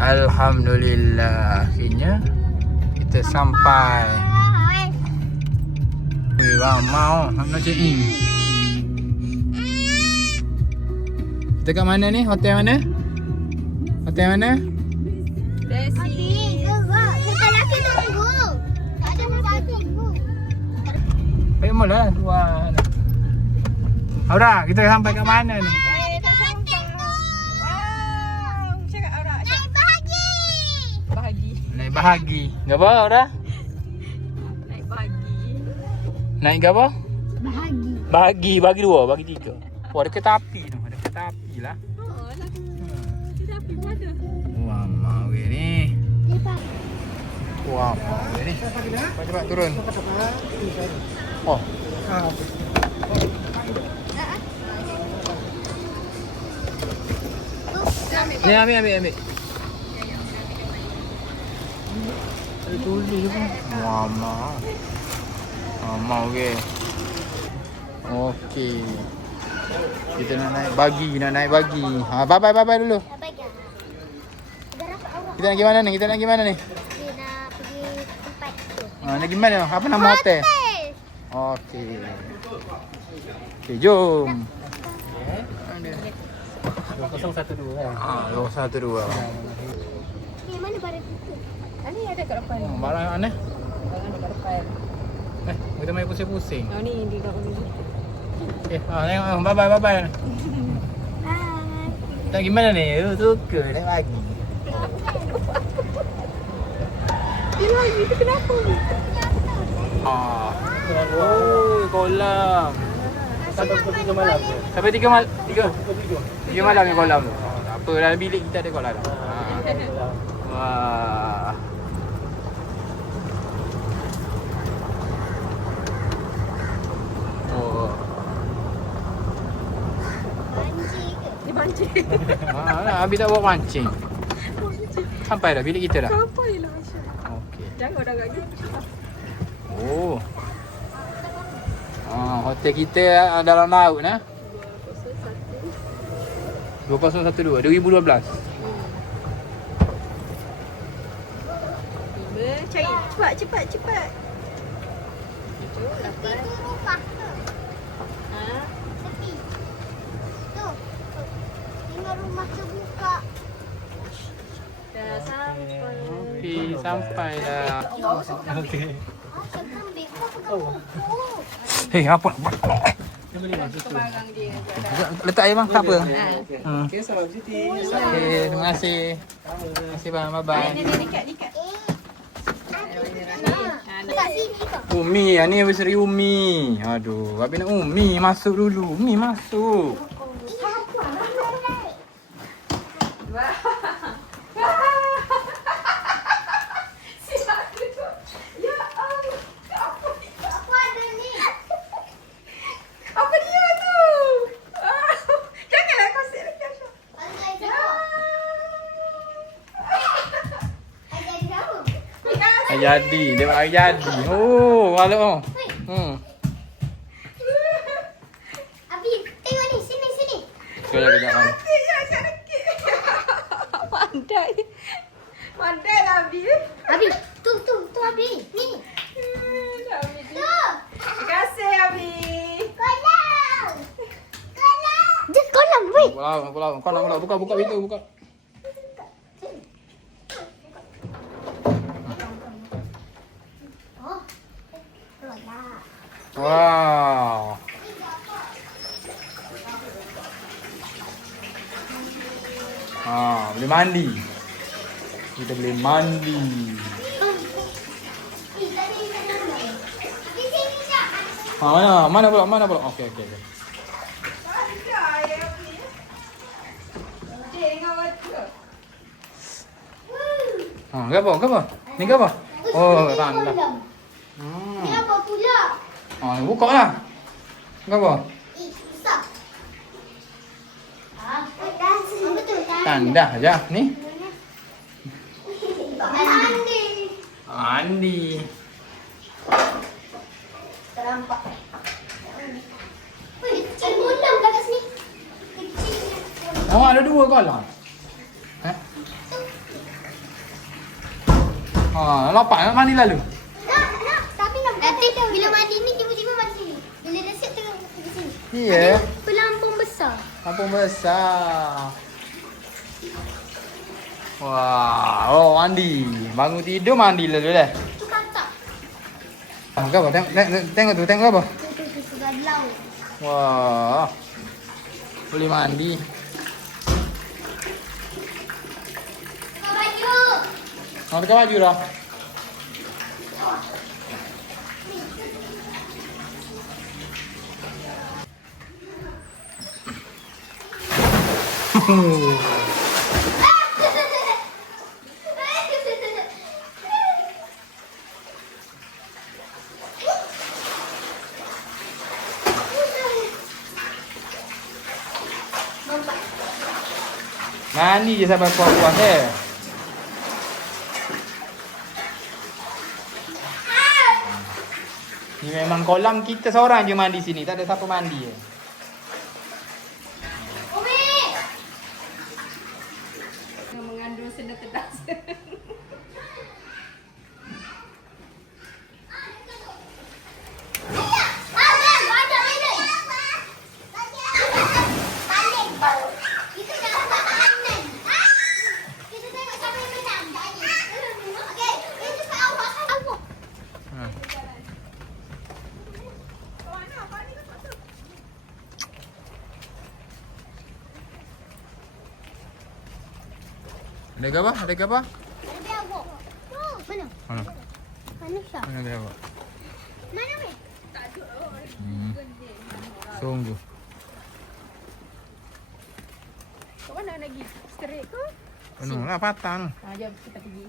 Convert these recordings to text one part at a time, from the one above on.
Alhamdulillah, akhirnya kita sampai. Wah, mau nak cek ni. Kita kat mana ni? Hotel mana? Hotel mana? Desi. Kita lagi tunggu. Ada orang tunggu. Baik mula tuan. Aura, kita sampai kat mana ni? Dah sampai. Wow. Cakap Aura. Naik bahagi. Bahagi. Naik bahagi. Apa Aura? Naik bahagi. Naik ke apa? Bahagi. Bagi dua, bagi tiga. Wah, ada kereta api tu. Ada kereta api lah. Oh, lah. Kita api pun ada. Wah, mau ni. Wah, mau ni. Cepat turun. Oh. Ni ambil. Tulis je pun. Wah, mau. Mau ke? Okey. Kita nak naik bagi. Bye dulu. Kita nak pergi mana ni? Kita nak pergi tempat tu. Nak pergi mana? Apa nama hotel? Okey. Okey, jom. 2012 kan? 212. Ni mana barang itu? Ni ada kat depan. Barang mana? Barang ada kat depan. Kita main pusing-pusing. Ni di kat sini. Tengok. Bye-bye. Hai. Tak gimana ni? Suka naik bagi. Dia lagi tu kenapa? Oh, kolam. Sampai pukul 3 malam je. Sampai 3 malam ni kolam tu. Tak apa, dalam bilik kita ada kolam. Wah. Oh. Dia pancing. Habis tak bawa pancing. Sampai dah bilik kita dah. Sampai lah Aisyah. Okey. Jangan dah agak gitu. Oh. Hotel kita dalam laut nah. 2012 2012. Cari cepat. Itu dapat. Rumah ke? Sepi. Tu. Tengok rumah terbuka. Dah Sampai dah. Okey. Kambing kau pegang kuku. Hei, apa? Dia boleh masuk tu. Barang dia. Letak air bang, tak apa. Okey, salam Siti. Okey, terima kasih. Terima kasih bang, bye-bye. Dekat. Dekat sini kau. Umi, ni anniversary Umi. Aduh, habis nak Umi masuk dulu. Umi masuk. Jadi, dia buat jadi. Oh, kalau. Abi, tengok ni, sini. Kejap kan. Pandai lah Abi. Abi, tu Abi. Ni. Tu. Terima kasih Abi. Kolam. Dia kolam, weh. Kolam. Kau nak buka pintu, buka. Oh. Kolam. Wow. Boleh mandi. Kita boleh mandi. Mana pula? Okey. Apa? Ni apa? Oh, tandas. Ni apa pula? Buka lah. Apa? Besar. Betul. Tandas aja. Ni. Mandi. Terampak. Wih, kecil kolam kat sini. Kecil. Ada 2 kolam. Lopak nak mandi lalu. Nak. Tapi nanti bila mandi ni tiba-tiba mandi sini. Bila dah siap tengok pergi sini. Iya. Ada pelampung besar. Kampung besar. Wah, oh mandi. Bangun tidur mandi lalu dah. Tu katak. Tengok apa? Tengok tu, tengok apa? Tu sudah laut. Wah. Boleh mandi. Tukar baju. Nak pakai baju dah. Mandi je sampai puas-puas Ni memang kolam kita seorang je mandi sini. Tak ada siapa mandi. Umi. Yang mengandung senda tedas. Ada gambar? Ada gambar? Mana? Mana? Mana Syah? Mana gambar? Mana weh? Sungguh. Kau mana nak pergi? Straight ke? Penuh lah patah tu. Jom kita pergi.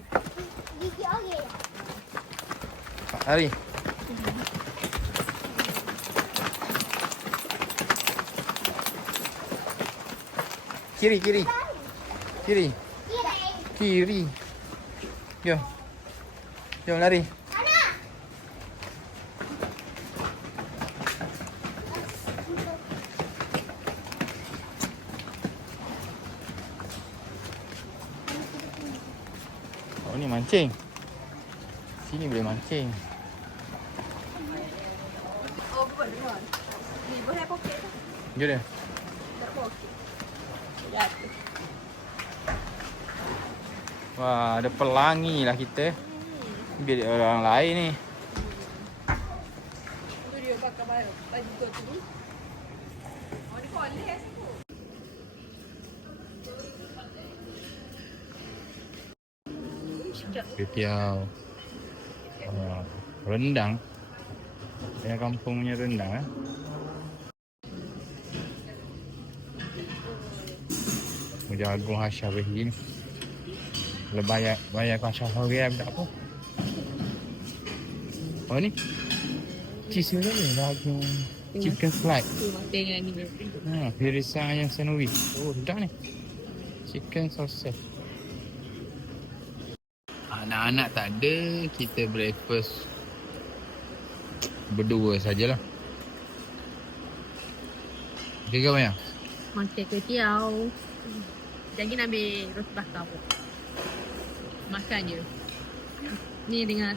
Gigi okey. Lari. Kiri, kiri. Kiri. Kiri. Jom. Jom lari. Oh ni mancing. Sini boleh mancing. Oh, buat dulu. Ni boleh poket tak? Jom dia. Tak poket. Ya. Wah, ada pelangi lah kita. Biar orang lain ni. Tu dia pakai baju tu. Oh, ni kolej tu. Ketiau. Rendang. Yang kampung punya rendang eh. Jagung Hasyah begini. Kalau bayar Hasyah hari tak apa. Oh ni. Cheese ni jagung chicken flight. Tengok ni. Pirisan yang sandwich. Oh, dah ni. Chicken sausage. Anak-anak tak ada, kita breakfast berdua sajalah. Okey ke banyak? Makan ketiau. Jangan nak ambil roti bakar pun. Makan je. Ni dengan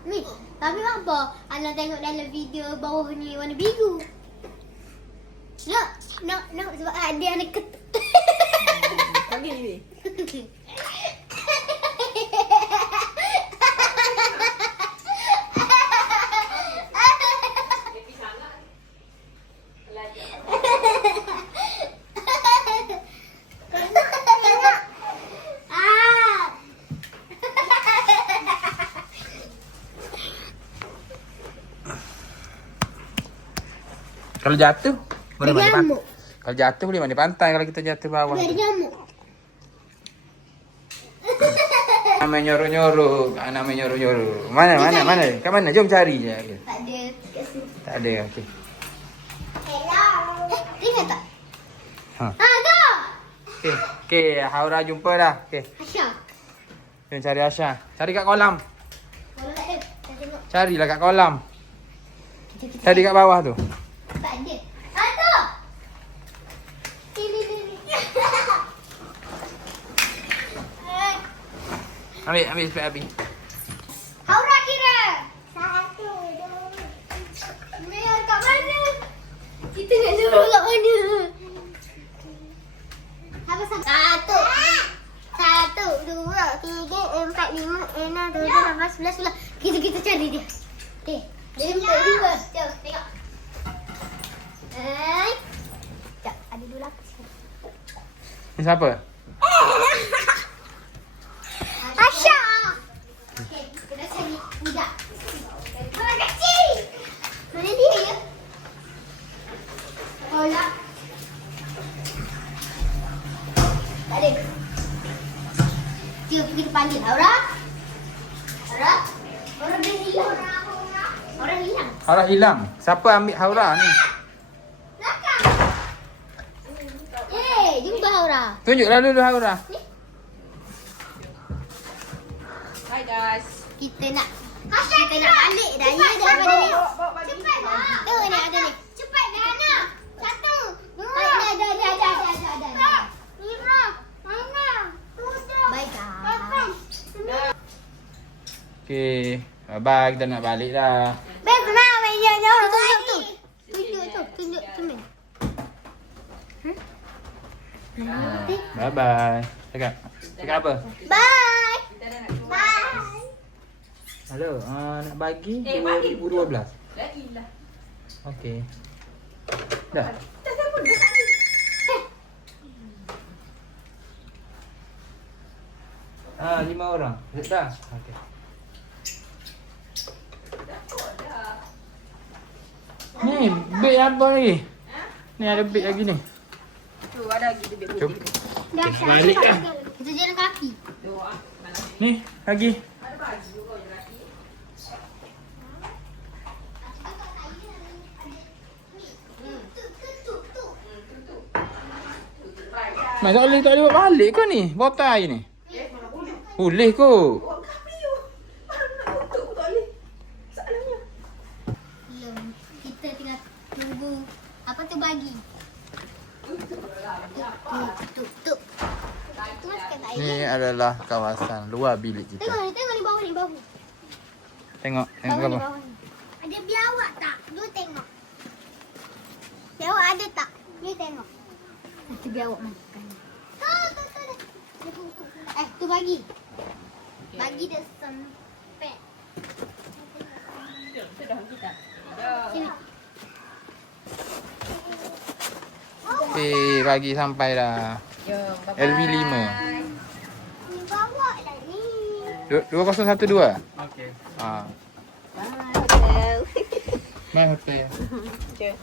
Ni, tapi apa? Anak tengok dalam video bawah ni warna biru. Nak sebab dia anak Bagi ni. Kalau jatuh boleh mandi pantai. nyamuk. Kalau jatuh boleh mandi pantai kalau kita jatuh bawah. Ada nyamuk. Anak nyoru-nyoru, anak menyoru-nyoru. Mana? Kat mana? Jom cari je. Okay. Tak ada. Tak ada, okey. Hello. Dengar tak? Ha. Tak. Okey. Okey, Haura jumpa dah. Okey. Asya. Jom cari Asya. Cari kat kolam. Kalau tak ada, kita tengok. Carilah kat kolam. Kita Tadi kat bawah tu. tak ada. Ada. Sini. Ambil spek Abi. Haura kira. 1, 2. Mel kat mana? Kita nak suruh kat mana? Apa sama? 1, 2, 3, 4, 5, 6, 7, 8, 9, 10. Kita cari dia. Okey. Dia jumpa. Jom, tengok. Sekejap, ada 2 lapis. Ni siapa? Asya. Okey, kita dah cari budak. Orang kecil. Mana dia ya? Oh, lah. Tak ada. Jom pergi depan dia. Aura? Orang dah hilang. Orang hilang. Haura hilang. Siapa ambil Haura ni? Belakang. Jumpa Aura. Tunjuklah dulu Haura. Hi guys. Kita nak balik dah. Ya daripada ni. Cepat dah. Tengok ni ada ni. Cepat dah Hana. 1, 2. Dah. Mira. Mana? Baik dah. Okey. Bye-bye. Kita nak balik dah. Baik tenang. Tunjuk tu. Tunjuk tu. Bye-bye. Cakap apa? Bye. Hello. Nak bagi bagi 2012. Lagilah. Okey. Dah. Ah, 5 orang. Dah. Okey. Ni, beg apa lagi? Ni ada beg lagi ni. Tu ada lagi dia Jom. Dah Balik dah. Kita jalan kaki. doa. Ni, lagi. Ada baju juga je lagi. Mas tak boleh buat balik ke ni? Botol air ni. Boleh kot. Belum. Kita tengah tunggu apa tu bagi. Tuk. Masukkan air. Ni adalah kawasan luar bilik kita. Tengok ni bawah ni bawah. Tengok Bawah ni apa? bawah ni. Ada biawak tak? Lu tengok. Biawak ada tak? Lu tengok. Itu biawak makan. Tu. Tu bagi. Bagi dia sempet. Sudah kita. Sini. Eh, bagi sampai dah. Jom, bye-bye. LV5. Ni bawa dah ni. 2012. Okey. Ah, Bye. my hotel. Jom.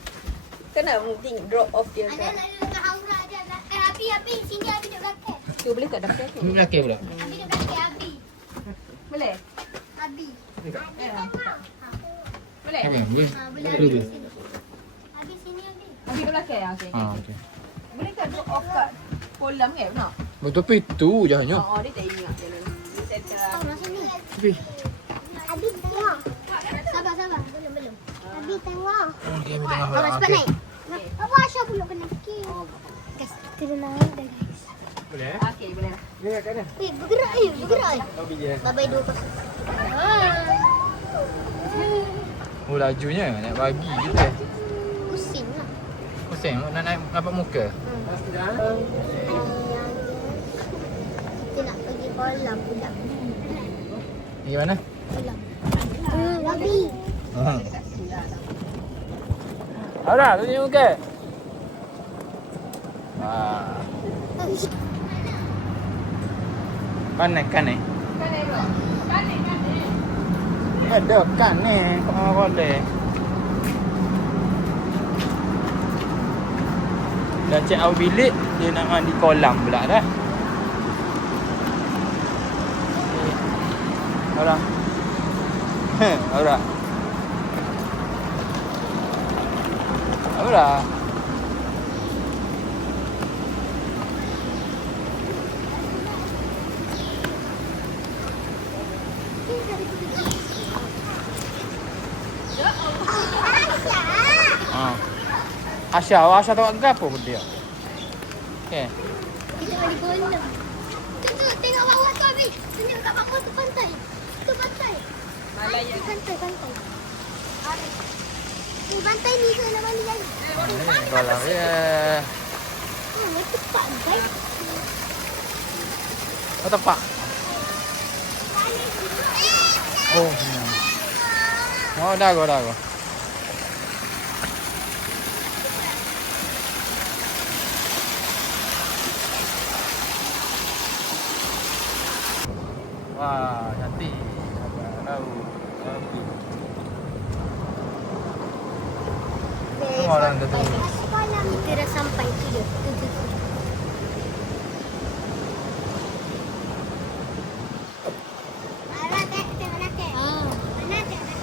Kau nak moving drop off dia Ada kan? nak duduk kat Haura ada belakang. Abi sini Abi duduk belakang. Tu boleh tak dah pakai? Ni belakang pula. Abi duduk belakang Abi. Boleh? Abi. Boleh? Apa? Boleh. Boleh Dulu. Abi sini. Abi sini Abi. Ambil ke belakang ya? Okey. Ah, okey. Boleh tak drop off kat kolam ke? Nak? Betul pe tu jahnya. Oh, dia tak ingat je dulu. Dia settle. Tahu nak sini. Tapi Abi tengok. Sabar. Belum. Abi tengok. okey, kita tengok. Orang cepat naik. Apa Asya pula kena fikir. Guys, kita naik dah guys. Boleh eh? Okey, boleh. Ni kat mana? Bergerak. Lobby je. Bye-bye 2-0. Oh, lajunya nak bagi kita. Pusing lah. Pusing nak naik nampak muka. Kita nak pergi kolam pula. Pergi mana? Kolam. Abi. Ha. Ada, tunjuk muka. Ah. Mana kan ni? Ada kan ni, kau boleh. Dah check out bilik, dia nak mandi kolam pula dah. Orang. Orang. Orang. Asya tahu agak apa pun dia. Okay. Kita balik bola. Tu tengok bawah tu Abi. Tunjuk kat bawah tu pantai. Tu pantai. Malaya. Pantai. Abi. Ni pantai ni ke nak balik lagi? Kalau ya. Oh, cepat guys. Oh tepak. Oh. Oh dah go. Wah, cantik. Semua orang dah tahu. Kita dah sampai tu dia. Tu.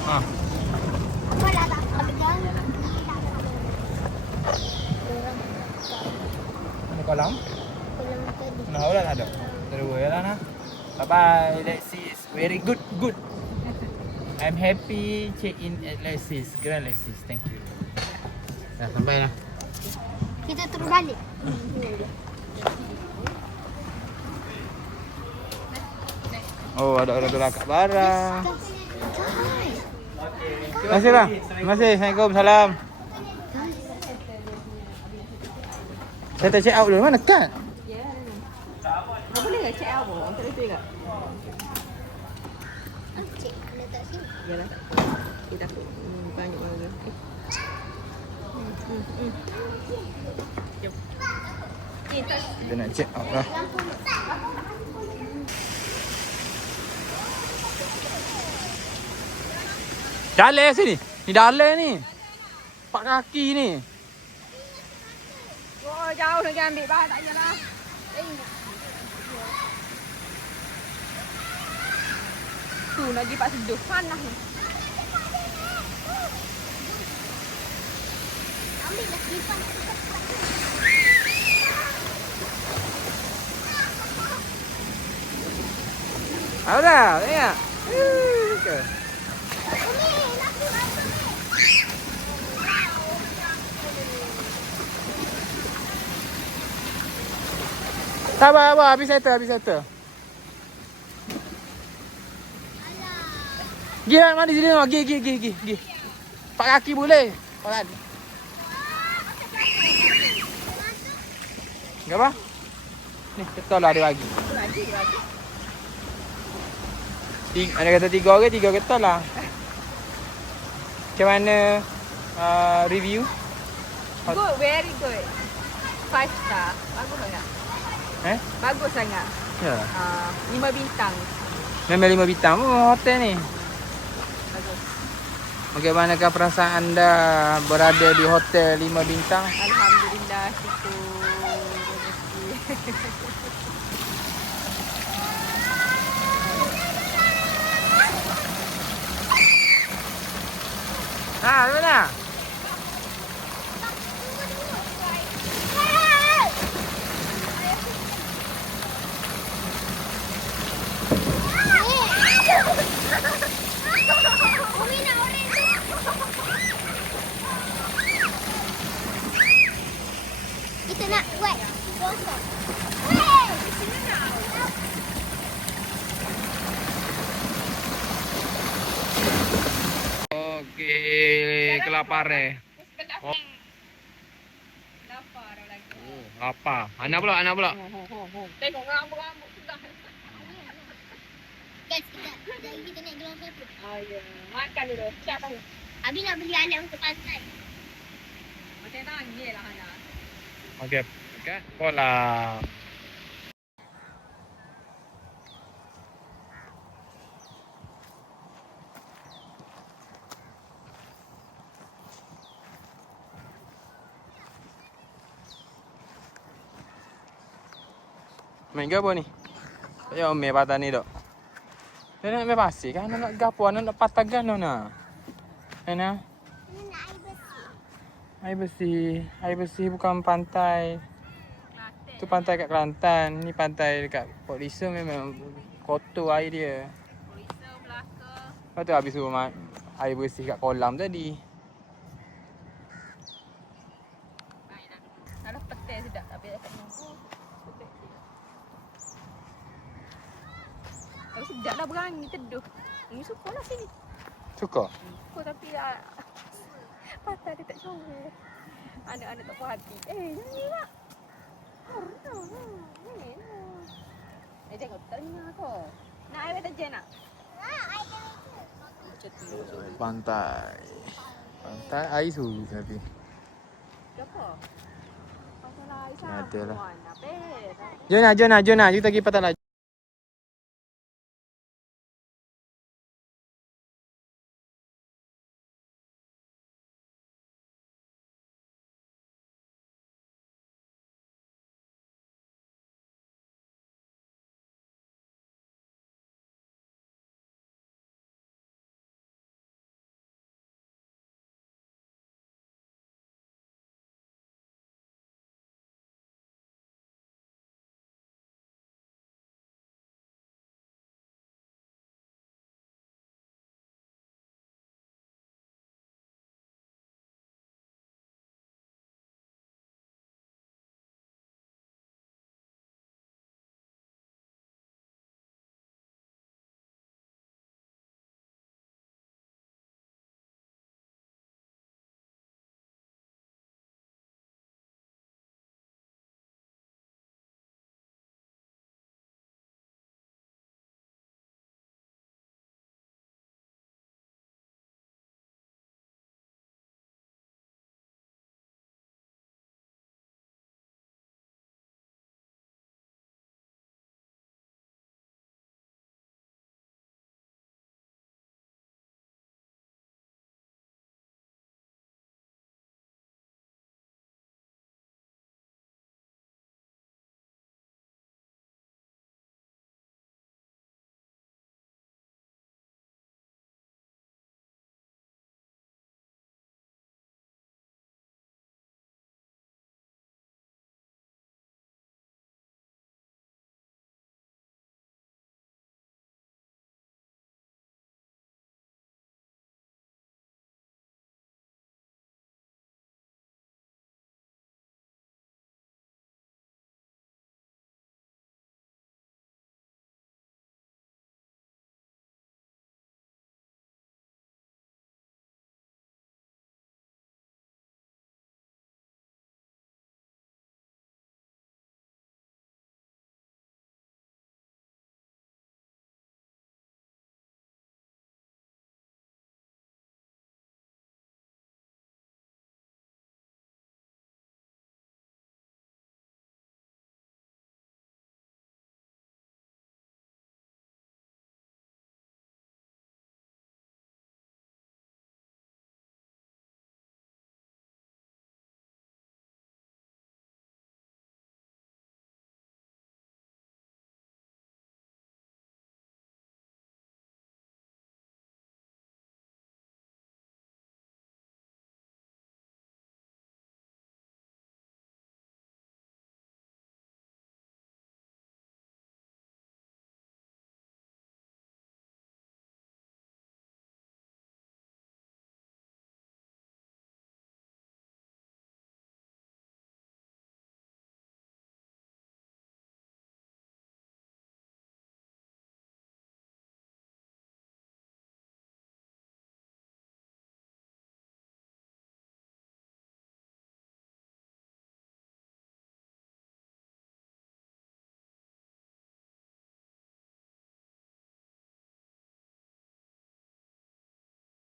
Ah. Apa dah tak pegang? Mana kolam? Kolam tadi. Nah, udah ada. Terus ya lah nah. Bye bye. Lexis, very good. I'm happy check in at Lexis, Grand Lexis. Thank you. Dah sampai dah. Kita terus balik. Oh, ada orang kat barang. Terima kasih bang. Terima kasih. Assalamualaikum. Salam. Saya tak check out dulu. Mana kad? Ya. Boleh ke check out pun? Tak boleh ke? Cik, letak sini. Yalah. Kita takut banyak orang ke. Jom. Kita nak check out lah. Dalai sini. Ni dalai ni. 4 kaki ni. Oh, jauh nak ambil bah, tak payahlah. Tu nak pergi Pak Seduh. Panas ni. Ambil dah simpan. Dah. Tengok. Okay. Sabar, habis settle. Gi lah, mandi sini. Gi. 4 kaki boleh. Kolan. Enggak apa? Ni, betul lah dia bagi. Ada kata 3 orang, 3 ketul lah. Macam mana review? Good, very good. 5 star. Bagus sangat. Bagus sangat. Ya. 5 bintang. Memang 5 bintang pun hotel ni. Bagus. Bagaimanakah perasaan anda berada di hotel 5 bintang? Alhamdulillah, syukur. Mana? Kita nak buat gosok. Okey, kelaparan. Oh. Lapar dah lagi. Apa? Anak pula. Tengok rambut-rambut sudah. Guys, kita naik gelang satu. Oh ya. Makan dulu. Siapa? Abi nak beli alat untuk pantai. Macam nangis lah Hana. Okey. Pola. Main ke apa ni? Tak payah main patah ni dok. Dia nak main pasir kan? Nak gapo? Nak patah kan nak? Ana? Air bersih. Air bersih bukan pantai. Tu pantai kat Kelantan. Ni pantai dekat Port Lisa memang kotor air dia. Polisa Melaka. Lepas tu habis suruh air bersih kat kolam tadi. Alah petai sedap tapi tak mampu. Tapi sedap lah berani teduh. Ini suka lah sini. Suka? Suka tapi patah dia tak comel. Anak-anak tak puas hati. Jangan ni lah. Tengok tak dengar kau. Nak air tak je nak? Pantai. Pantai air suri tapi. Apa? Pasal air Ada lah. samuan. Apa? Jom nak. Kita pergi pantai lagi.